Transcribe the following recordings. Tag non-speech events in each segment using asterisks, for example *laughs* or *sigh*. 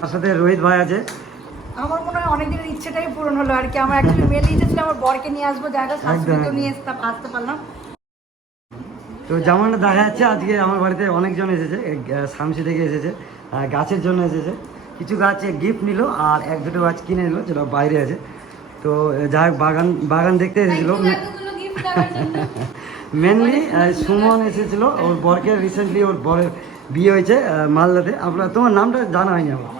তার সাথে রোহিত ভাই আছে। আমার মনে হয় অনেক দিনের ইচ্ছেটাই পূরণ হলো আর কি। আমার অ্যাকচুয়ালি মেলে ইচ্ছে ছিল আমার বরকে নিয়ে আসব জায়গা শাশুড়িকেও নিয়ে আসতে আসতে পারলাম। তো যেমনটা দেখা যাচ্ছে আজকে আমার বাড়িতে অনেকজন এসেছে শামসি থেকে এসেছে গাছের জন্য এসেছে। কিছু গাছ গিফট নিল আর এক দুটো গাছ কিনে নিল যেটা বাইরে আছে। তো যাই হোক বাগান বাগান দেখতে এসেছিল। মেনলি *laughs* সুমন এসেছিল ওর বরকে রিসেন্টলি ওর বরের বিয়ে হয়েছে মালদাতে। আপনার তোমার নামটা জানা হয়নি আমার?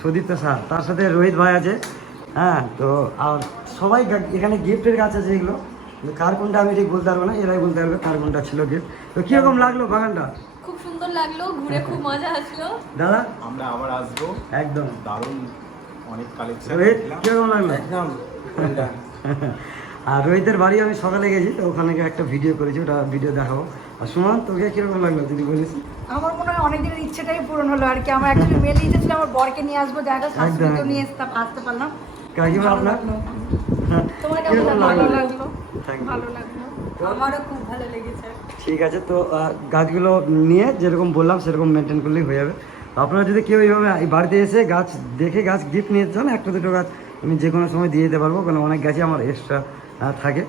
সুদীপ্ত স্যার তার সাথে রোহিত ভাই আছে। হ্যাঁ তো আর সবাই এখানে গিফটের গাছ আছে এগুলো। কার কোনটা আমি ঠিক বলতে পারব না এরাই বলতে পারবে কার কোনটা ছিল গিফট তো কীরকম লাগল বাগানটা? খুব সুন্দর লাগল ঘুরে খুব মজা আসলো। দাদা? আমরা আবার আসব। একদম। দারুণ অনেক কালেকশন রোহিত কীরকম লাগল? *laughs* আর রোহিতের বাড়ি আমি সকালে গেছি তো ওখানে গিয়ে একটা ভিডিও করেছি ওটা ভিডিও দেখাবো। আর সুমন তোকে কীরকম লাগল যদি বলিস? আমার মনে হয় অনেক দিনের ইচ্ছেটাই পূরণ হলো আর কি। আমার অ্যাকচুয়ালি মেলে ইচ্ছে ছিল আমার বরকে নিয়ে আসব শাশুড়িকেও নিয়ে আসতে আসতে পারলাম। কাকিমা আপনার। হ্যাঁ, তোমার কেমন লাগল? ভালো লাগল? আমারও খুব ভালো লেগেছে। ঠিক আছে তো গাছগুলো নিয়ে যেরকম বললাম সেরকম মেনটেন করলেই হয়ে যাবে। আপনারা যদি কেউ এইভাবে এই বাড়িতে এসে গাছ দেখে গাছ গিফট নিয়ে চান একটা দুটো গাছ আমি যে কোনো সময় দিয়ে দিতে পারব কারণ অনেক গাছই আমার এক্সট্রা থাকে।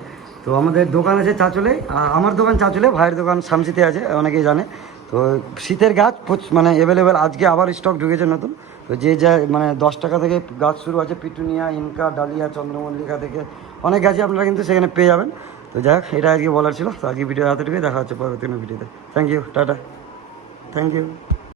তো আমাদের দোকান আছে চাচলে। আমার দোকান চাচলে, ভাইয়ের দোকান শামসিতে আছে, অনেকেই জানে। তো শীতের গাছ মানে অ্যাভেলেবেল আজকে আবার স্টক ঢুকেছে নতুন। তো যে যা মানে দশ টাকা থেকে গাছ শুরু আছে, পিটুনিয়া, ইনকা, ডালিয়া, চন্দ্রমল্লিকা থেকে অনেক গাছই আপনারা কিন্তু সেখানে পেয়ে যাবেন। তো যাই হোক, এটা আজকে বলার ছিল। তো আজকে ভিডিও এতটুকুই দেখা হচ্ছে পরবর্তী ভিডিওতে। Thank you tata. Thank you